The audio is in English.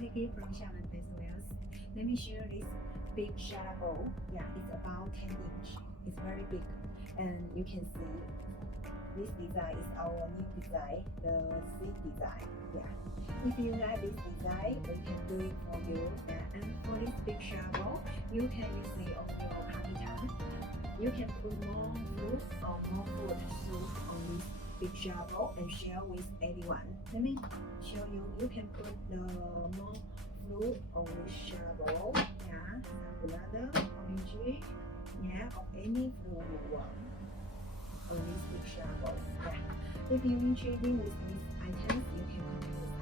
take it from Sharon as well. Let me show this big shovel. Yeah, it's about 10 inch. It's very big, and you can see this design is our new design, the seat design. Yeah, if you like this design, we can do it for you. Yeah, and for this big shovel, you can use it on your party time. You can put more fruit or more food soup on this big shovel and share with anyone. Let me show you. You can put the more fruit on this shovel. Yeah, another orange. Yeah, or any fruit you want on this big shovel. Yeah. If you're intrigued with these items, you can contact us